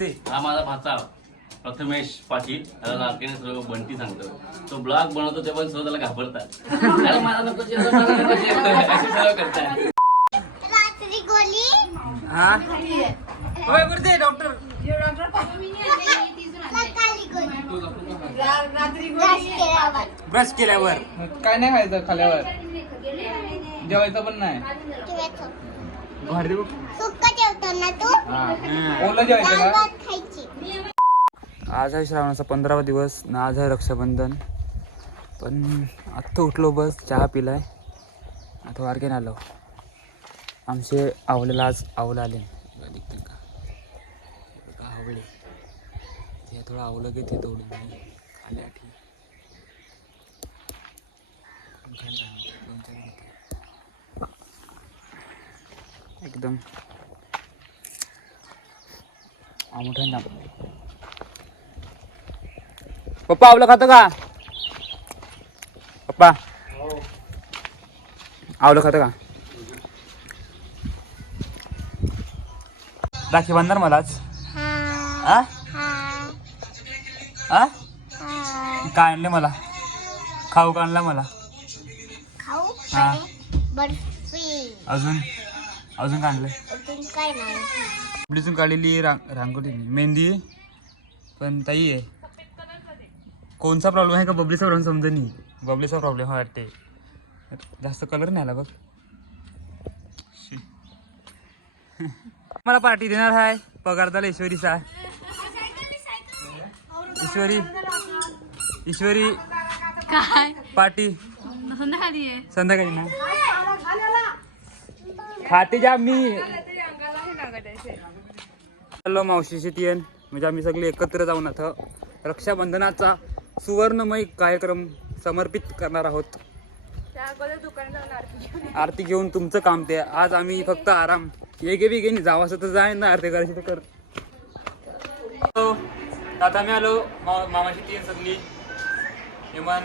बोलते हा माझा भाचा प्रथमेश पाटील. त्याला लाडकेने सर्व बंटी सांगतो. तो ब्लॉग बनवतो ते पण सर्व त्याला घाबरतात. अरे मला नको शेअर, मला नको शेअर. असे सर्व करतात. रात्री गोली. हा? होय बोलते डॉक्टर. सकाळी गोली. ब्रश केल्यावर. ब्रश केल्यावर. काय नाही खायचं खाल्यावर. जेवायचं पण नाही. ठेवायचं. सुक्क ना तू? हा. ओलं जेवायचं डाळ का? भात खायची. आज आहे श्रावणाचा पंधरावा दिवस ना आज आहे रक्षाबंधन. पण आत्ता उठलो बस चहा पिलाय. आता वारगेन आलो. आमचे आवलेला आज आवलं आले. का आवळे ते थोडं आवलं घेते तोडून मी आठी दोन चार घेते. एकदम. आमोठ्यानं दाखव पप्पा आवलं खातं का? पप्पा आवलं खातं का? राखी बांधणार मलाच? हा आ? आ? काय आणलं मला? खाऊ का आणला मला? खाऊ हा. बर्फी. अजून? अजून काय आणलं काय नाही. आपलीतून काढलेली रांग रांगोळी. मेहंदी. पण ताई आहे. कोणचा प्रॉब्लेम आहे का बबलीचा प्रॉब्लेम समजा नाही. बबलीचा प्रॉब्लेम हा वाटते जास्त कलर नाही आला बघ. मला पार्टी देणार आहे पगार झाला ईश्वरीचा. ईश्वरी. ईश्वरी. काय? पार्टी. संध्याकाळी ना. खाते जा मी. हॅलो मावशीची तीन म्हणजे आम्ही सगळे एकत्र जाऊन आता रक्षाबंधनाचा सुवर्णमय कार्यक्रम समर्पित करणार आहोत. आरती घेऊन तुमचं काम ते. आज आम्ही फक्त आराम. येगे बिगे जावं असं तर जाय ना आरती करायची तर कर. हॅलो, आता मी आलो. मा- मामाची तीन सगळी. विमान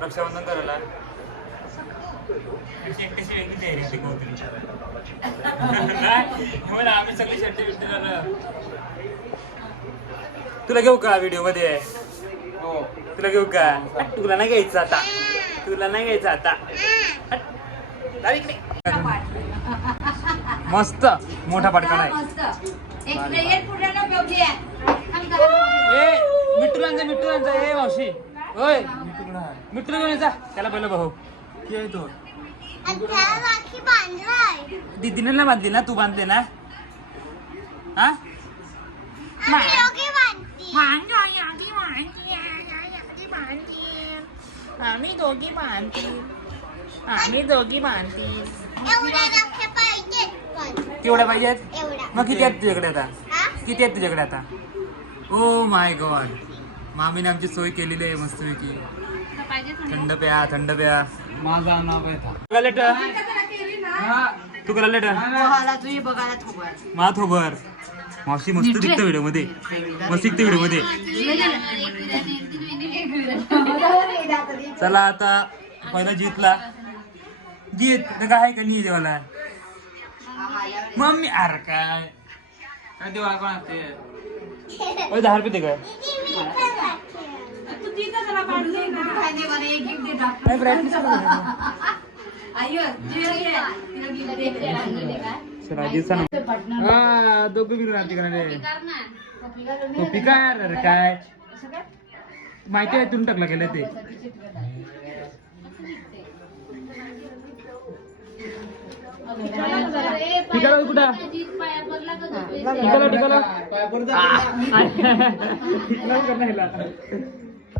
रक्षाबंधन करायला. वेगळी तयारी होती कोणतरी. आम्ही सगळी शर्टी झालं. तुला घेऊ का व्हिडिओमध्ये हो. तुला घेऊ का? तुला नाही घ्यायचं आता. तुला नाही घ्यायचं आता. मस्त. मोठा पटकन आहे. ए मिठू लांजा मिठू लांजा. ए मावशी. ओय. मिठू घेऊन ये जा. त्याला पहिलं भाऊ. तो राखी बांधलाय. दीदीने ना बांधली ना तू बांधले ना? हा? आम्ही दोघे बांधते. आम्ही दोघी बांधती. आम्ही दोघी बांधती. एवढ्या राख्या पाहिजेत? मग किती आहेत तुझ्याकडे आता? किती आहेत तुझ्याकडे आता? Oh my God. मामीने आमची सोय केलेली आहे मस्तपैकी. थंड प्या थंड प्या. माझा नाव आहे तुला लेटर तू करा लेटर मा थोबर मावशी मस्त दिसतं व्हिडिओमध्ये मस्त दिसतं व्हिडिओमध्ये चला आता पहिला जीतला. जीत. काय आहे का नाही देवाला? मम्मी अरे काय? काय देवा कोण असते दहा रुपये दे काय दोघं काय अरे काय? माहिती आहे तुम्ही टाकला गेलं ते. ठिकाला कुठं? ठिकाला ठिकाला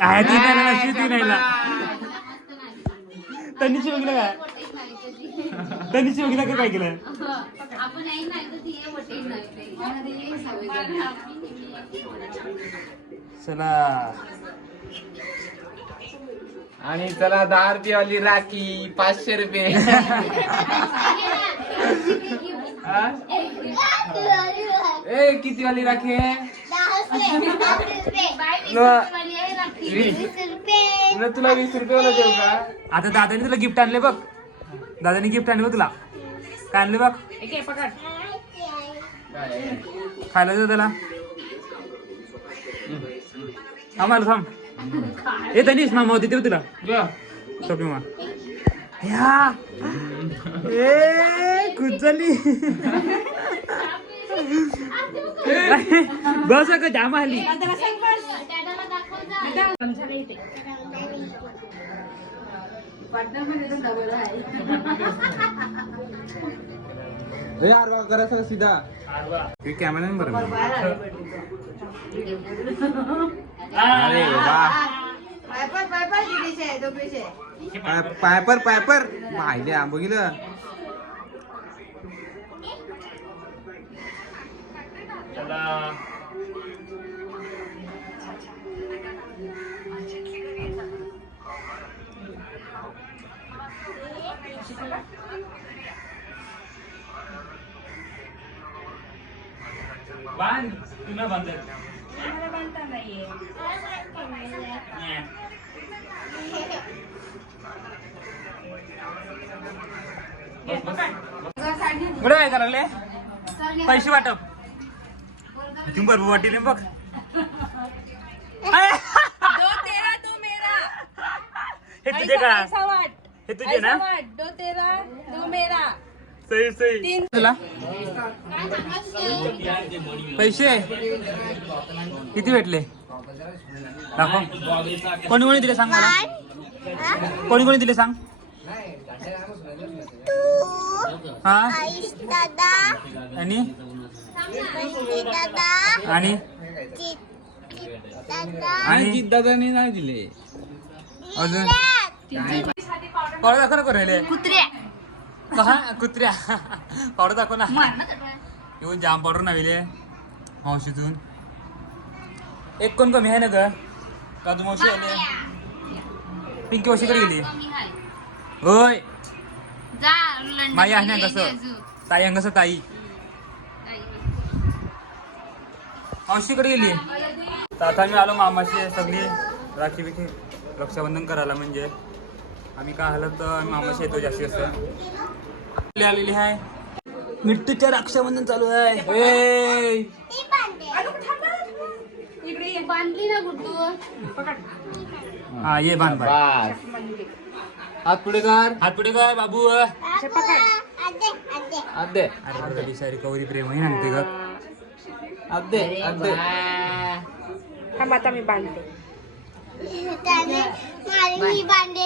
आहे ती नाही ना, ती नाही ना. तन्नीची बघितलं काय तन्नीची बघितलं का काय केलं चला. आणि चला दहा रुपये वाली राखी पाचशे रुपये. हा? ए किती वाली राखी आहे? तुला तुला वीस रुपये वाला देऊ का? आता दादाने तुला गिफ्ट आणले बघ. दादाने गिफ्ट आणले बघ तुला. काय आणले बघ? खायला दे त्याला. आम्हाला थांब. ए तनीश मामा होती ते तुला. जा. शॉपिंग मॉल ह्या ए झाली बस अगं जाम आली. ए यार करा सर सीधा. कॅमेरा बरं अरे वा. Piper Piper. माहिले आंब गेलं बांध तुला बांधत कुठे काय करायला पैसे वाटप. तुम्ही बरोबर वाटेल बघ. हे तुझे का? हे तुझे ना? सही सही. तुला पैसे. किती भेटले? दाखव. कोणी कोणी दिले सांग मला? कोणी कोणी दिले सांग? तू हा? आणि? आणि? आणि? दादानी नाही दिले. अजून? ना करायले कुत्र्या कहा कुत्र्या. पावडर दाखव ना. येऊन जाम पावडर नाविले मावशीतून. एक कोण कमी आहे ना ग? का तू मावशी आली. पिंकी मावशीकडे गेली. होय. जा लंडन माई आहे ना कसं? ताई अंग कसं ताई? मावशीकडे गेली. तर आता मी आलो मामाशी सगळी. राखी बिखी रक्षाबंधन करायला म्हणजे. आम्ही काय आलं तर आम्ही मामाशी येतो जास्त. आलेली आहे मिट्टूच्या रक्षाबंधन चालू आहे. बांधली ना गुड्डू. हा ये बांध हात पुढे कर. हात पुढे काय बाबू. आते आते अद्दे अरे कवरी प्रेम ही सांगते अद्दे अद्दे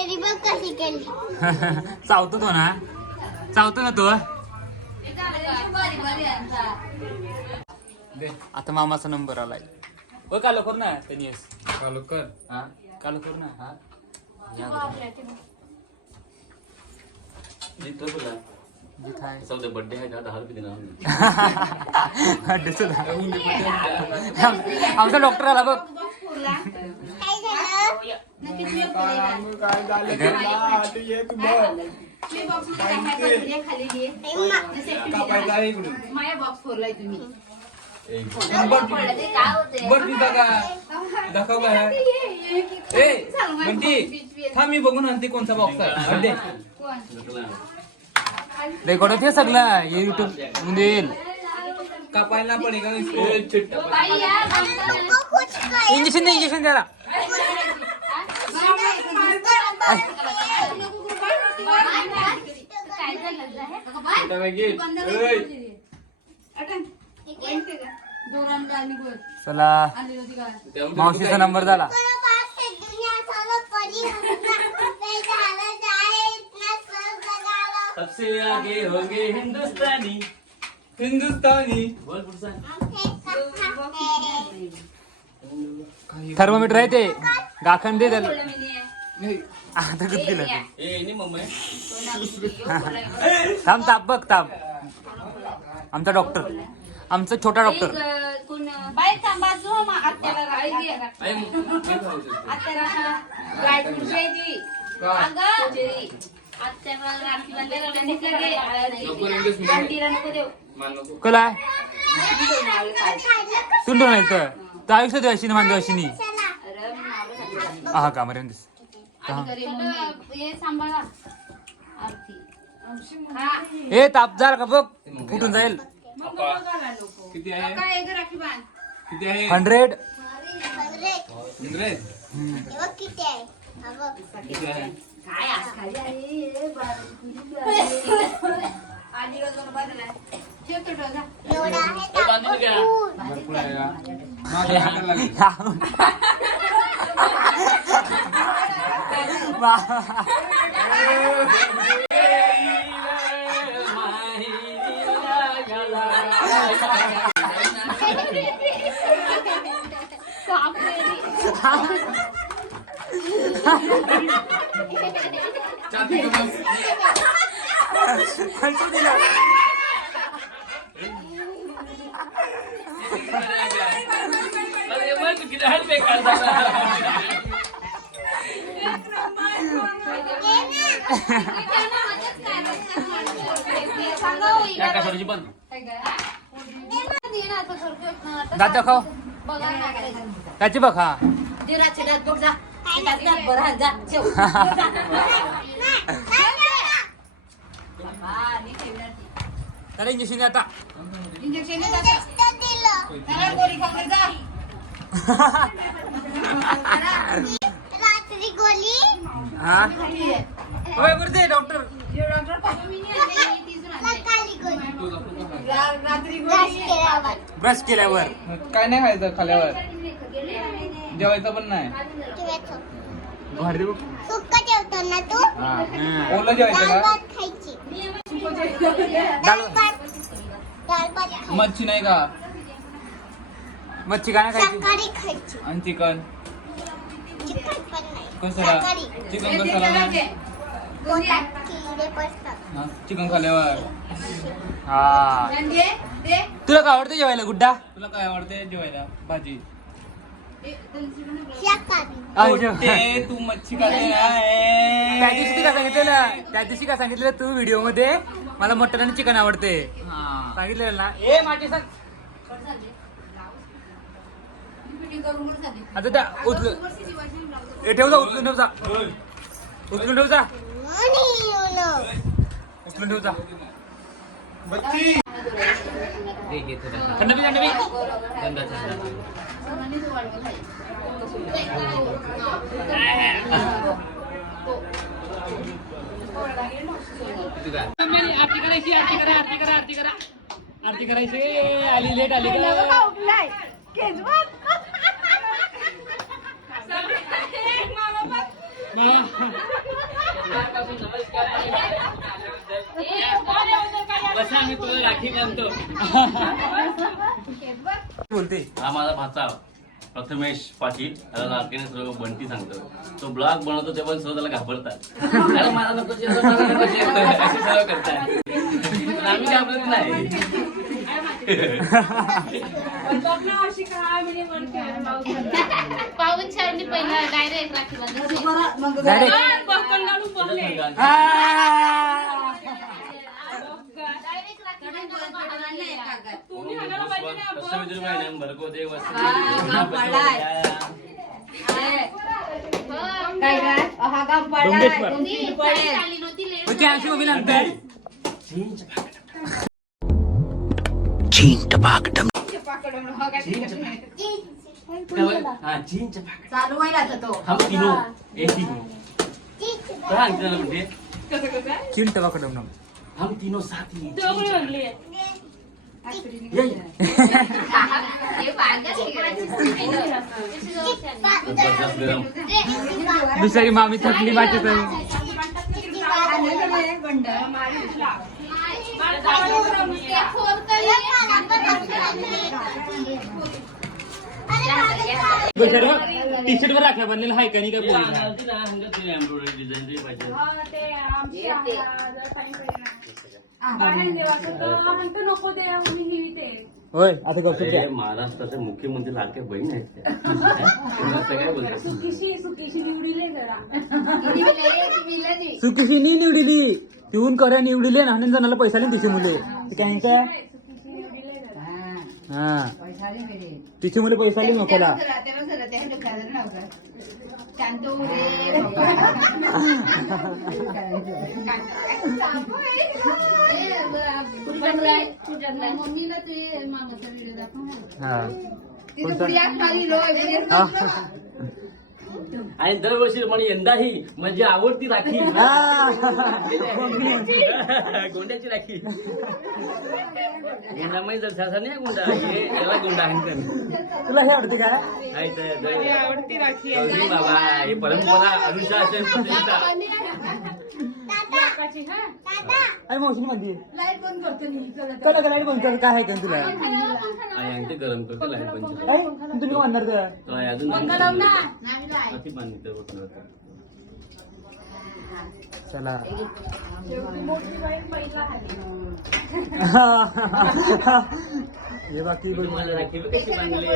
ही कशी केली. चावतो तो ना. चावतो ना तो आता मामाचा नंबर आलाय हो काल कर ना त्यांनी चालू कर हा काल कर ना हा चौदा बर्थडे आहे का दहा रुपये देणार मी. दिसत आहे. आमचा डॉक्टर आला बघ काय ए म्हणती थांब मी बघून आणते कोणता बॉक्स आहे. रेकॉर्ड होते सगळं. हे युट्यूबमध्ये येईल कापायला काय इंजेक्शन इंजेक्शन द्याला चला. मावशीचा नंबर झाला. सबसे आगे होंगे हिंदुस्तानी हिंदुस्तानी बोल पुढचा थर्मोमीटर आहे ते. गाखण दे त्याला. आता कुठ गेलं थांब ताप बघ ताप आमचा डॉक्टर आमचा छोटा डॉक्टर बाई थांबा जो मग आत्याला नाही तर. आयुष्य द्यायची ना माझ्या अशी अरे नाव सांगितलं. हा का मरे दिस आणि घरी मम्मी हे. सांभाळा. आरती. हा. ए ताप झाला का बघ? फुटून जाईल? किती आहे? काय एक राखी बांध. किती आहे? हंड्रेड. हंड्रेड? किती आहे? हा. बघ. किती आहे काय आज खाली आहे आजी वगैरे बांधलाय ठेवतो ठेवतो एवढा आहे हे बांधून घ्या. भरपूर आहे का माझ्या हाताला लागेल चालते का दात दाखव बघा ना काय त्याची बघ हा त्याला इंजेक्शन आता इंजेक्शन जास्त दिलं सकाळी गोली रात्री ब्रश केल्यावर. काय नाही खायचं खाल्यावर. जेवायचं पण नाही. ओलं जेवायचं का? मच्छी नाही का? मच्छी का नाही खायची. आणि चिकन. चिकन पण नाही. सकाळी चिकन हा, चिकन खाल्यावर हा दे तुला काय आवडतं जेवायला गुड्डा? तुला काय आवडते जेवायला? भाजी. आ, ते मच्छी खाते त्या दिवशी का सांगितलेलं त्या दिवशी का सांगितलेलं तू व्हिडिओमध्ये मला मटन आणि चिकन आवडते. हा. सांगितलेलं ना? ए माझे सांग फिटिंग करून पण झाली आता त्या उचलून ठेव जा उचलून ठेव जा. उचलून ठेव जा. उचलून ठेव जा. हे थोडं. पी थंड? आरती करायची आरती करा आरती करा आरती करा. आरती करायची. आली लेट आली का बसा मी तुला राखी बांधतो बोलते. हा माझा भाचा प्रथमेश पाटील. त्याला सर्व बंटी सांगतो. तो ब्लॉग बनवतो ते पण सर्व त्याला घाबरतात. अरे मला नको असे सर्व करतात. आम्ही घाबरत नाही. पाहून छावणी पहिला डायरेक्ट राखी बांधायची डायरेक्ट डायरेक्ट राखी बांधायला डोंगरेश्वर आली नव्हती लेट मग ती अशी उभी लागते चालू व्हायला आता तो हम तीनों एक ही हूँ कहाँ अंकिता ने मुझे चिंट टबाकडं हम तीनों साथ ही हैं। हे बागा शिकवायची जबरदस्त गरम बिचारी मामी थकली माझी तर टी शर्ट वर राख्या बनलेला हाय का नाही काय ये पोरी नाही. होय आता गपचूप अरे द्या. महाराष्ट्राचे मुख्यमंत्री लाडके बहीण आहेत त्या. तुला असं काय बोलतात? चुकीशी नी निवडिली. तिहून कऱ्या निवडिले ना आणि जणाला पैसा नाही तिची मुले. ते काय काय हा. तिची मुले पैसा नाही नकोला मम्मीला तुझे मामाचा व्हिडिओ दाखव आणि दरवर्षी पण यंदाही माझी आवडती राखी. गोंड्याची राखी. गोंडा माहिती जर सासा नाही गोंडा? हे त्याला गोंडा आहे तुला हे आवडते काय तर- चौधरी बाबा ही परंपरा अनुशासन प्रतिष्ठा अरे मावशी म्हणते कडक लाइट बंद कर काय आहे का तुला आई अंगठी गरम करते लाइट पंच अरे तुम्ही म्हणणार का? काय अजून अति मान्यता होत नव्हतं. चला. हे बाकी तुम्ही मला राखी बी कशी बांधली?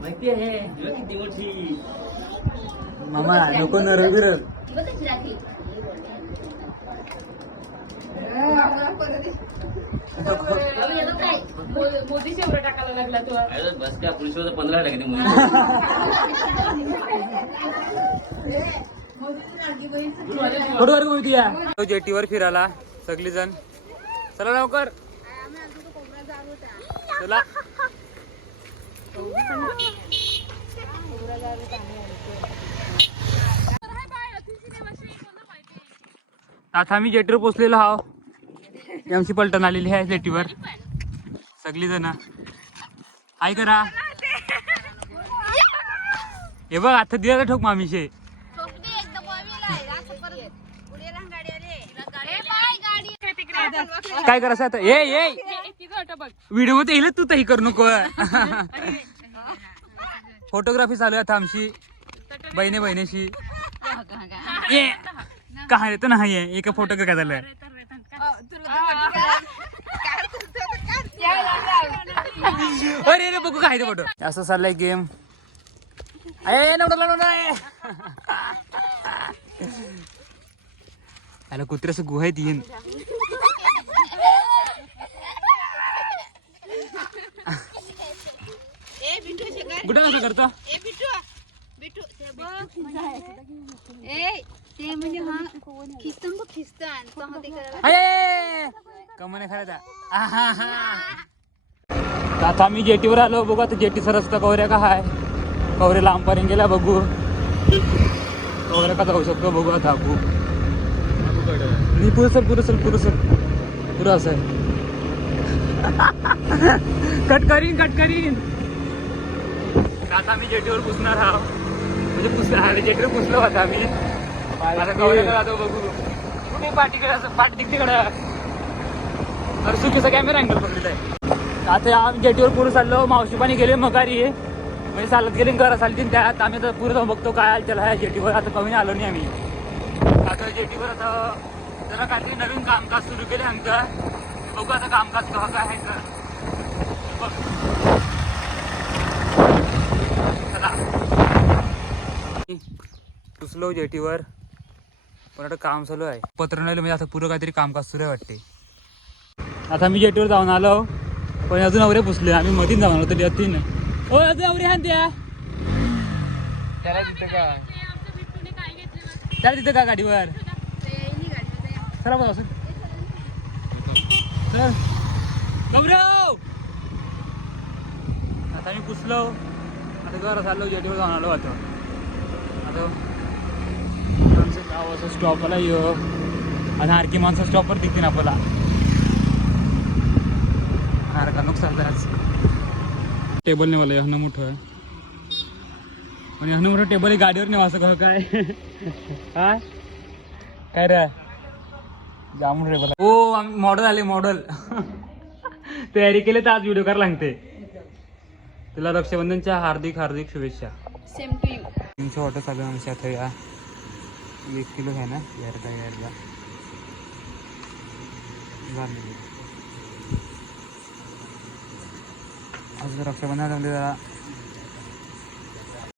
माहिती आहे? बघ किती मोठी. मामा नको नरळ बिरळ कशी राखी. मोदी टाकायला लागला तो बस त्या पंधरा टाकते मुली जेटीवर फिरायला सगळी जण चला लवकर. चला. आता आम्ही जेटीवर पोचलेलो आहो. आमची पलटण आलेली आहे जेटीवर सगळी जण हाय करा. हे बघ आता दिला ठोक मामीशे. काय करायचं आता? ये ये व्हिडिओमध्ये येईल तू तही करू नको. फोटोग्राफी चालू आहे आता आमची. बहिणी बहिणीशी रे तर नाही आहे एका फोटो काय झालं? अरे रे बघू काय ते फोटो असं चाललंय गेम अरे नवडा नवडा याला कुत्र्याचं गुहा आहे येईन. कुठे असं करतो? ते म्हणजे हा खिस्तन बघ खिस्तान तो हा ते करायला कमाने खरं आता आम्ही जेटीवर आलो बघू आता जेटीचा रस्ता कवऱ्या का हाय कवरे लांबपर्यंत गेला बघू. कवऱ्या का जाऊ शकतो बघू आता आपण. मी पुरं सर पुरं पुरं सर असं कट करीन कट करीन. आता आम्ही जेटीवर पुसणार आहोत. म्हणजे पुसणार जेटीवर पुसलो आता आम्ही. कुठे पाठीकडे असं पाठी तिकडे? तर चुकीचा कॅमेरा अँगल पकडलेला आहे आता या जेटीवर पुढे चाललो मावशी पाणी गेले मगारी. म्हणजे चालत गेले घरा चालतील त्यात आम्ही आता पुढे जाऊन बघतो काय त्याला. ह्या जेटीवर आता कमी आलो नाही आम्ही. आता जेटीवर आता जरा काहीतरी नवीन कामकाज सुरू केले आमचं. बघू आता कामकाज केव्हा काय आहे तर. चला. पुसलो जेटीवर पण आता काम चालू आहे. पत्र नाही म्हणजे आता पुरं काहीतरी कामकाज सुरू आहे वाटते आता मी जेटीवर जाऊन आलो. पण अजून अवरे पुसले. आम्ही मधीन जाऊन आलो तरी तीन. ओ अजून अवरे हान द्या त्याला तिथं का? त्याला तिथं का गाडीवर? चला बघा चल. गौरव! आता मी पुसलो. आता घरात आलो जेटीवर जाऊन आलो आता. आता गाव असं स्टॉपला ये. आणि आणखी माणसं स्टॉपवर दिसतील आपल्याला. का नुकसान आज. टेबल नाही मला ह्यानं मोठं आहे. आणि ह्यानं मोठं टेबल आहे गाडीवर नाही असं काय? हा? काय रे? जामून टेबल हो मॉडेल आले मॉडेल तयारी केली तर आज व्हिडिओ करायला लागते. तुला रक्षाबंधनच्या हार्दिक हार्दिक शुभेच्छा. सेम टू यू तीनशे ऑटो चालू आमच्या आता या. एक किलो घ्या ना अर्धा अर्धा झाले आज रक्षाबंधन जरा.